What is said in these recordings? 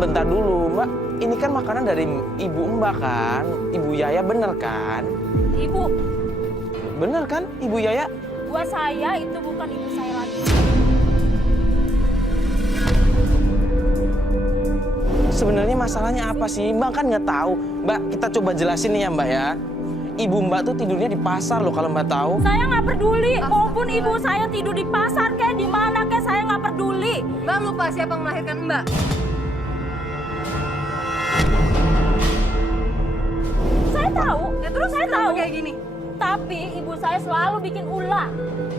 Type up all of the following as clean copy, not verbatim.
bentar dulu, Mbak. Ini kan makanan dari ibu Mbak kan? Ibu Yaya bener kan? Ibu, Bener kan, Ibu Yaya? buat saya itu bukan ibu saya lagi. Sebenarnya masalahnya apa sih? Mbak kan nggak tahu. Mbak, kita coba jelasin nih ya Mbak ya. Ibu Mbak tuh tidurnya di pasar loh kalau Mbak tahu. Saya nggak peduli, maupun ibu saya tidur di pasar kayak di mana kayak saya nggak peduli. Mbak lupa siapa yang melahirkan Mbak? Saya tahu, Ya terus saya kenapa tahu. kayak gini? Tapi ibu saya selalu bikin ulah,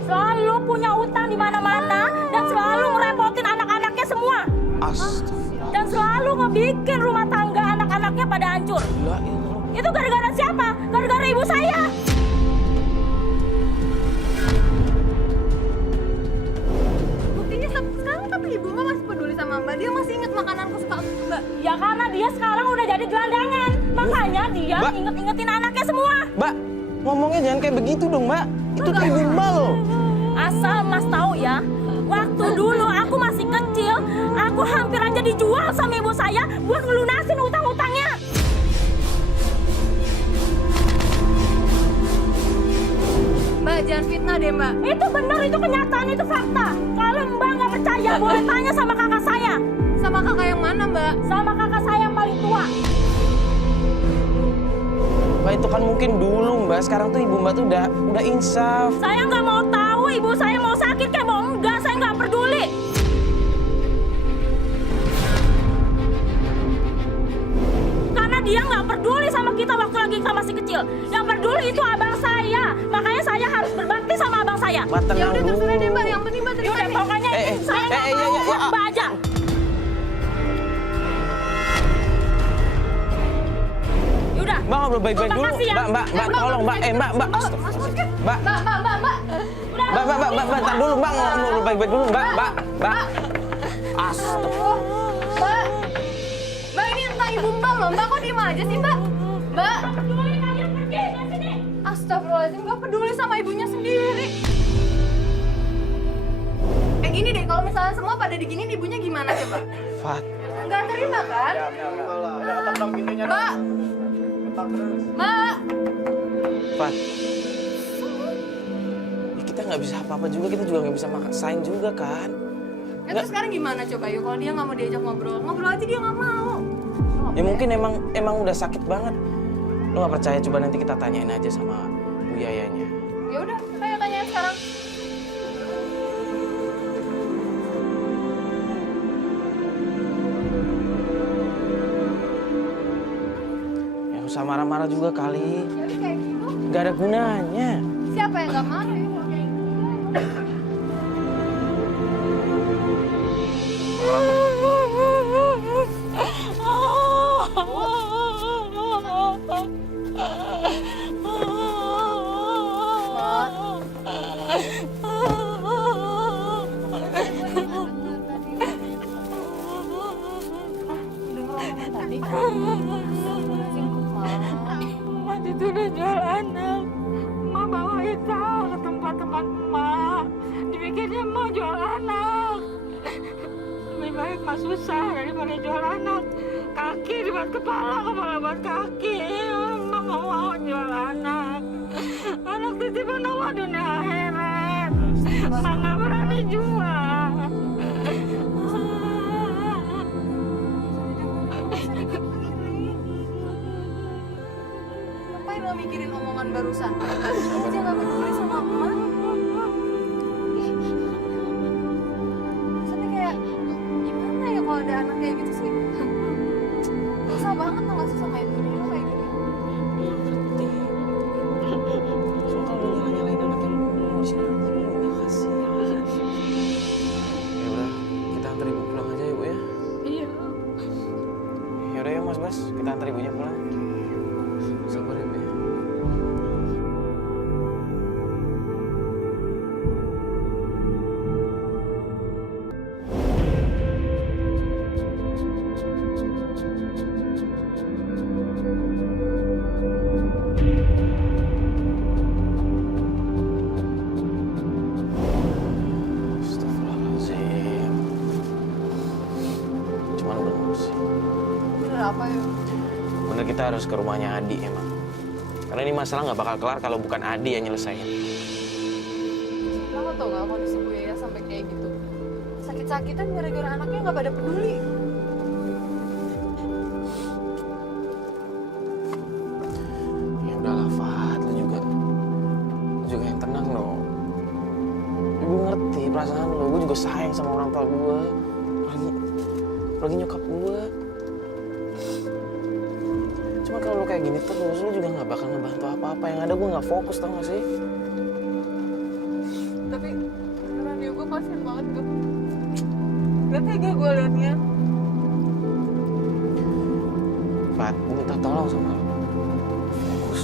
selalu punya utang di mana-mana dan selalu ngerepotin anak-anaknya semua. Astagfirullah. Dan selalu ngebikin rumah tangga anak-anaknya pada hancur. Itu gara-gara siapa? Gara-gara ibu saya. Buktinya sekarang tapi ibu Mbak masih peduli sama Mbak. Dia masih ingat makanan kesukaan Mbak. Ya karena dia sekarang udah jadi gelandangan. Makanya dia Mbak. inget-ingetin anaknya semua. Mbak, ngomongnya jangan kayak begitu dong Mbak. Itu tuh ibu Mbak loh. Asal Mas tahu ya, waktu dulu aku masih kecil, aku hampir aja dijual sama ibu saya buat ngelunasin utang-utangnya. Mbak jangan fitnah deh Mbak. Itu benar, itu kenyataan, itu fakta. Kalau Mbak nggak percaya, boleh tanya sama kakak saya. Sama kakak yang mana Mbak? Sama kakak saya yang paling tua. Mbak itu kan mungkin dulu Mbak. Sekarang tuh ibu Mbak tuh udah insaf. Saya nggak mau tahu ibu saya mau sakit kayak mau enggak, saya nggak peduli. Karena dia nggak peduli sama kita waktu lagi kita masih kecil. Yang peduli itu abang saya. Makanya saya harus berbakti sama abang saya. Mbak Ya tenang udah terserah deh dulu. Mbak. Yang penting Mbak terima Yaudah, nih. pokoknya saya nggak mau ya. Mbak aja. Yaudah. Mbak ngobrol baik-baik dulu. Makasih ya. Mbak, tolong Mbak. Mbak. Mas Bos kan? Mbak. Mbak. Mbak, tar dulu Mbak, ngobrol baik-baik dulu Mbak. Astagfirullah. Mbak. Mbak ini tentang ibu Mbak loh. Mbak kok diem aja sih Mbak? Mbak. Peduli kalian pergi dari sini. Astagfirullahaladzim, gak peduli sama ibunya sendiri. Gini deh, kalau misalnya semua pada diginiin ibunya gimana coba? Fat. Nggak terima kan? Mbak! Mbak! Fat. Ya, kita nggak bisa apa-apa juga, kita juga nggak bisa maksain juga kan. Ya terus sekarang gimana coba yuk? Kalau dia nggak mau diajak ngobrol, ngobrol aja dia nggak mau. Ya mungkin emang udah sakit banget. Lo nggak percaya, coba nanti kita tanyain aja sama Bu Yayanya. Ya udah, saya tanyain sekarang. Ya usah marah-marah juga kali. Ya udah kayak gitu. Gak ada gunanya. Siapa yang nggak marah ya kalau kayak gitu? Mas itu udah jual anak. Emak bawa Ita ke tempat-tempat emak. Dipikirnya emak jual anak. Lebih baik Mas susah daripada jual anak. Kaki dibuat kepala, kepala buat kaki. Emak nggak mau jual anak. Anak titipan Allah dunia akhirat. Emak nggak berani jual. Ngapain lo mikirin omongan barusan? Dia aja nggak peduli sama emak. Sampai kayak gimana ya kalau ada anak kayak gitu sih? Susah banget tuh nggak susah sama ibunya lo kayak gini. Ngerti. Soalnya kalau lu nyalain anak yang masih ibunya kasihan. Ya udah, kita antar ibu pulang aja ya Bu ya. Iya. Ya udah ya Mas Bas, kita antar ibunya pulang. Sabar ya Bu ya. kita harus ke rumahnya Adi emang. Karena ini masalah nggak bakal kelar kalau bukan Adi yang nyelesain. Kamu tau gak kondisi gue ya sampai kayak gitu? Sakit-sakitan gara-gara anaknya nggak pada peduli. Ya udahlah Fat, lu juga yang tenang dong. Gue ngerti perasaan lu, gue juga sayang sama orang tua gue. Lagi nyokap gue. Cuma kalau lu kayak gini terus, lu juga nggak bakal ngebantu apa-apa. Yang ada gue nggak fokus, tau gak sih? Tapi beneran ya gue kasian banget gue. Gak tega gue liatnya. Fat, gue minta tolong sama lu. Fokus.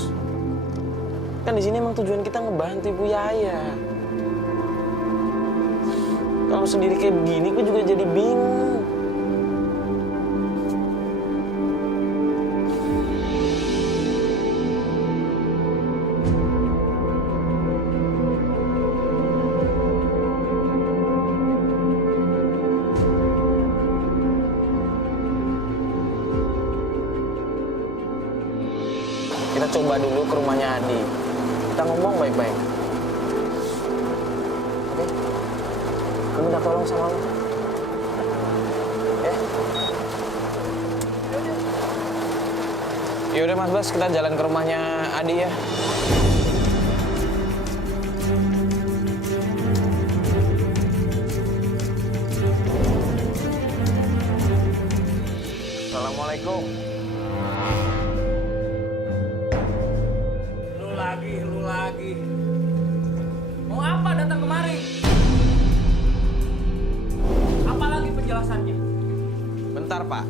Kan di sini emang tujuan kita ngebantu Ibu Yaya. Kalau sendiri kayak begini, gue juga jadi bingung. Kita coba dulu ke rumahnya Adi. Kita ngomong baik-baik. Oke? Gue minta tolong sama lo. Oke? Yaudah Mas Bas, kita jalan ke rumahnya Adi ya. Assalamualaikum. Lu lagi. Mau apa datang kemari? Apalagi penjelasannya? Bentar Pak.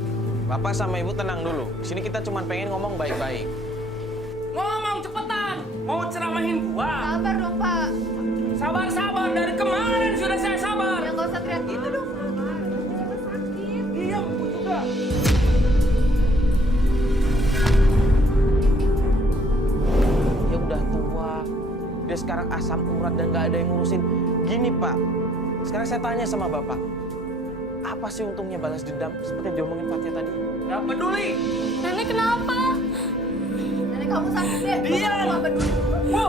Bapak sama Ibu tenang dulu. Sini kita cuma pengen ngomong baik-baik. Ngomong cepetan. Mau ceramahin gua? Sabar dong Pak. Sabar. Dari kemarin sudah saya sabar. Ya nggak usah teriak gitu dong. Sakit. Diam, gua juga. Dia udah tua. Dia sekarang asam urat dan gak ada yang ngurusin. Gini Pak, sekarang saya tanya sama Bapak. Apa sih untungnya balas dendam seperti yang diomongin Fatia tadi? Gak peduli. Nenek kenapa? Nenek kamu sakit deh. Diam. Nggak peduli. Bu,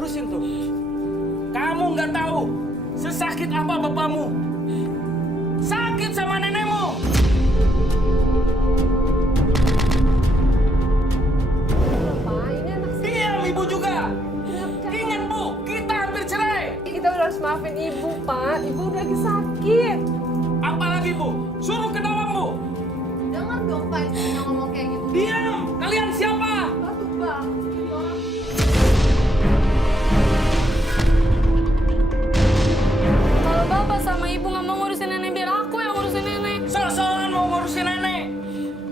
urusin tuh. Kamu nggak tahu sesakit apa bapakmu. Sakit sama nenekmu. Pak, ini anak saya. Diam ibu juga. Ingat bu, kita hampir cerai. Kita udah harus maafin ibu, Pak. Ibu udah lagi sakit. Apalagi bu, suruh ke dalam bu. Dengar dong, Pak, istrinya ngomong kayak gitu. Diam, kalian siapa? Batuk bang. Jadi orang. Kalau bapak sama ibu nggak mau ngurusin nenek, biar aku yang ngurusin nenek. Sok-sokan mau ngurusin nenek.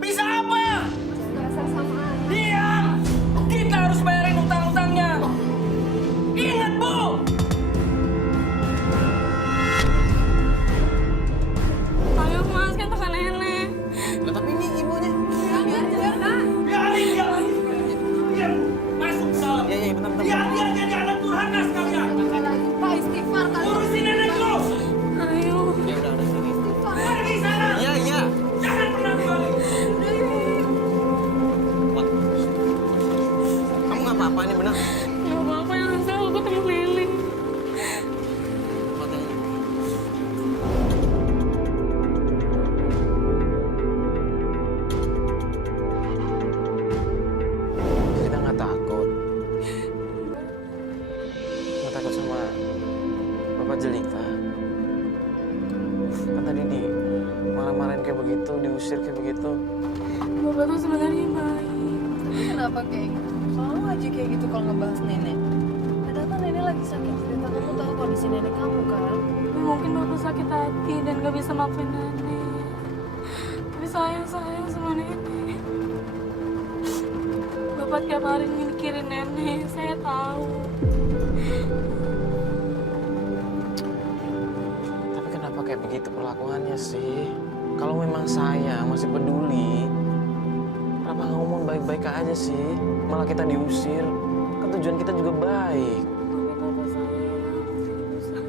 Bisa apa? Dasar sama anak. Diam. Kita harus bayarin utang-utangnya. Ingat bu. Ayo mas, kan tekan nenek. Nah, tapi ini ibunya. Biar, Kak. Biarin dia lagi. Diam. Masuk ke dalam. Iya, bentar. Biar dia jadi anak durhaka sekalian. Istighfar lagi, Pak. Istighfar kali. Urusin nenekku. Ayo. Ya udah sini. Istighfar. Pergi sana. Iya. Jangan pernah kembali. Udah, yuk. Wah. Kamu nggak apa-apa nih benar? Nggak apa-apa yang asal aku ketemu nenek. Kita nggak takut. Nggak takut sama Bapak Jelita. Kan tadi di marah-marahin kayak begitu, diusir kayak begitu. Bapak tuh sebenarnya baik. Tapi kenapa kayak gitu? Selalu aja kayak gitu kalau ngebahas nenek. Padahal kan nenek lagi sakit. Cerita kamu tahu kondisi nenek kamu kan? Tapi mungkin bapak sakit hati dan gak bisa maafin nenek. Tapi sayang sama nenek. Bapak tiap hari mikirin nenek, saya tahu. Tapi kenapa kayak begitu perlakuannya sih? Kalau memang sayang, masih peduli, kenapa nggak ngomong baik-baik aja sih? Malah kita diusir. Kan tujuan kita juga baik. Tapi bapak sayang, ibu sayang.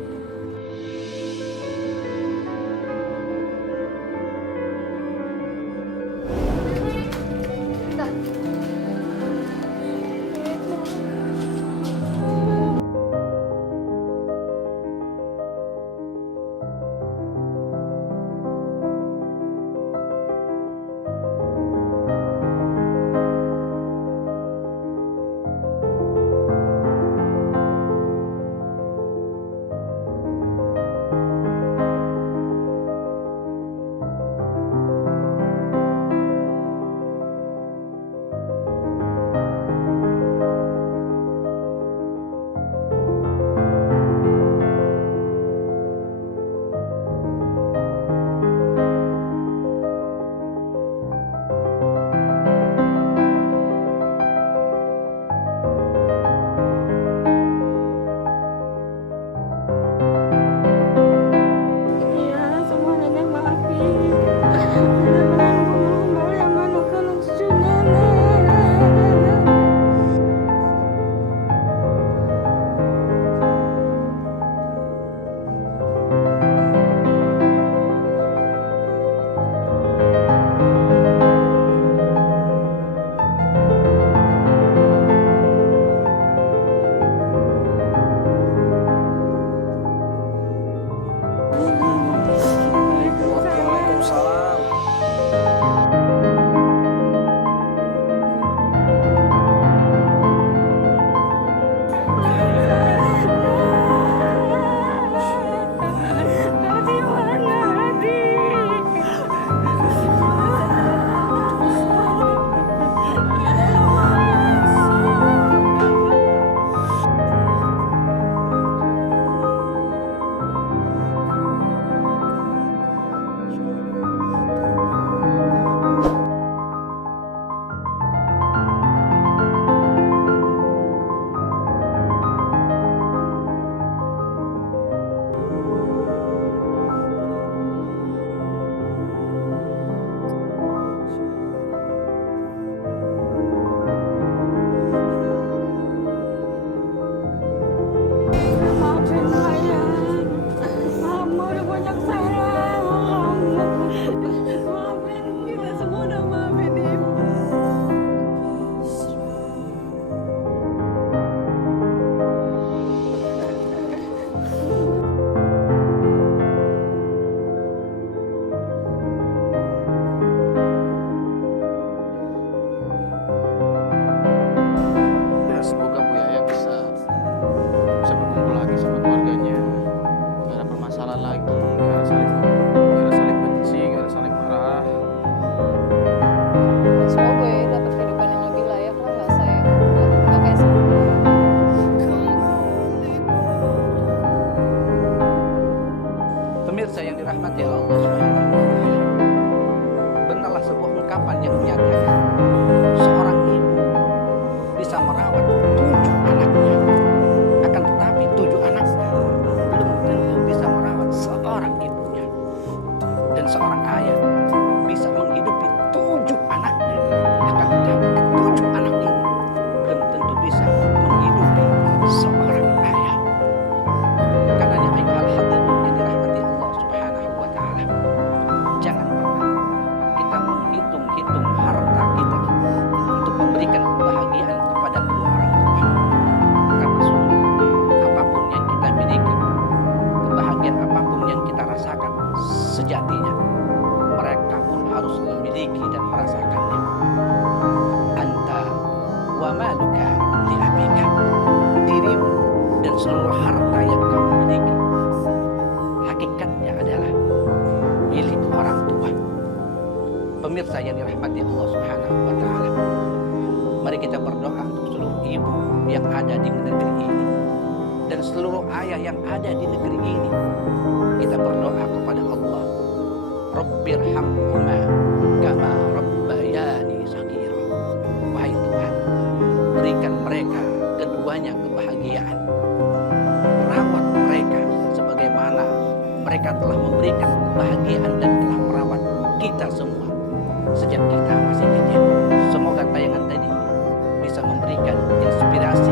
wa maluka li abika. Dirimu dan seluruh harta yang kamu miliki hakikatnya adalah milik orang tua. Pemirsa yang dirahmati Allah Subhanahu wa taala, mari kita berdoa untuk seluruh ibu yang ada di negeri ini dan seluruh ayah yang ada di negeri ini. Kita berdoa kepada Allah, Rabbirhamhuma kama rabbayani shaghira. Wahai Tuhan, berikan mereka keduanya kebahagiaan. Rawat mereka sebagaimana mereka telah memberikan kebahagiaan dan telah merawat kita semua sejak kita masih kecil. Semoga tayangan tadi bisa memberikan inspirasi